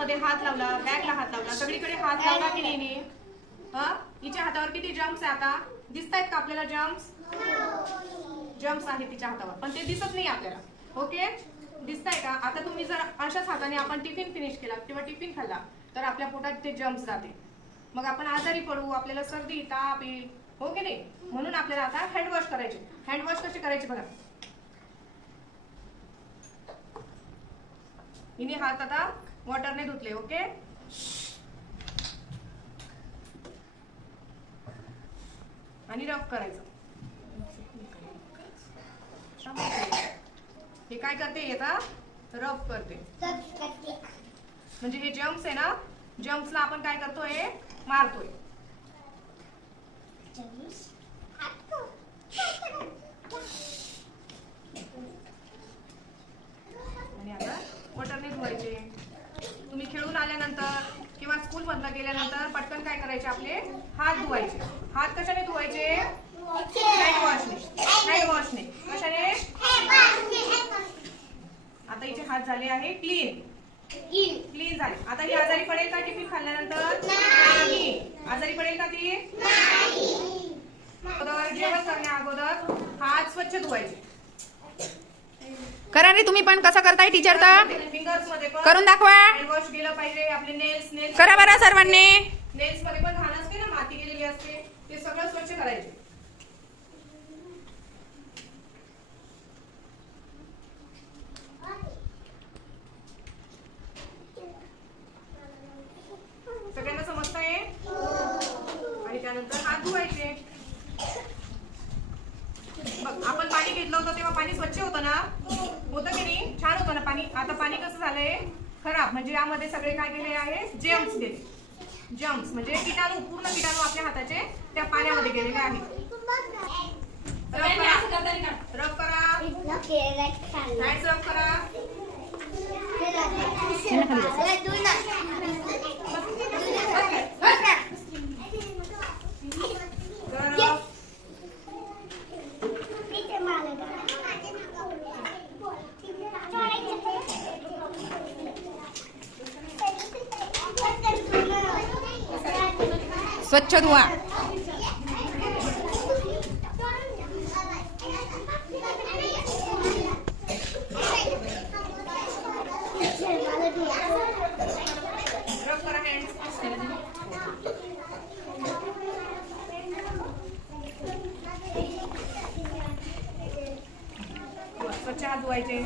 मध्ये हात लावला बॅगला हात लावला सगळीकडे हात लावला की नाही हा? हिच्या हातावर किती जम्प्स आहे आता? दिसतायत का आपल्याला जम्प्स जम्प्स आहेत तिच्या हातावर पण ते दिसत नाही आपल्याला. ओके दिसताय का? आता तुम्ही जर अशाच हाताने आपण टिफिन फिनिश केला किंवा टिफिन खाल्ला तर आपल्या पोटात ते जम्प्स जाते. मग आपण आजारी पडू आपल्याला सर्दी ताप येईल हो की नाही? म्हणून आपल्याला आता हँडवॉश करायचे. हँडवॉश कसे करायचे बघा. हिने हात आता वॉटरने धुतले ओके? आणि रफ करायचं. हे काय करते हे आता रफ करते. म्हणजे हे जम्प्स आहे ना जम्प्सला आपण काय करतोय मारतोय आणि आता वॉटरने धुवायचे तुम्ही खेळून आल्यानंतर मधनं गेल्यानंतर पटकन काय करायचे आपले? हात धुवायचे. हात कशाने धुवायचे? हँड वॉशने हँड वॉशने कशाने? आता हिचे हात झाले आहे क्लीन क्लीन झाले. आता ही आजारी पडेल का टिफिन खाल्ल्यानंतर? नाही. आजारी पडेल का ती? अगोदर जेवण करण्या अगोदर हात स्वच्छ धुवायचे. करा रे तुम्ही पण कसं करताय टीचर तर? फिंगर्समध्ये पण. करून दाखवा. वॉश पाहिजे आपले नेल्स नेल्स करा बरं सर्वांनी. नेल्समध्ये पण घाण असते ना माती गेलेली असते. ते सगळं स्वच्छ करायचे. सगळ्यांना समजतंय? आणि त्यानंतर हात धुवायचे. आपण पाणी घेतलं होतं तेव्हा पाणी स्वच्छ होतं ना? होतं की नाही? छान होतं ना पाणी? आता पाणी कसं झालंय? खराब. म्हणजे यामध्ये सगळे काय गेले आहे? जेम्स गेले जम्स म्हणजे किटाणू पूर्ण किटाणू आपल्या हाताचे त्या पाण्यामध्ये गेलेले आहेत. रब करा. रब करा. स्वच्छ धुवा. स्वच्छ धुवायचे.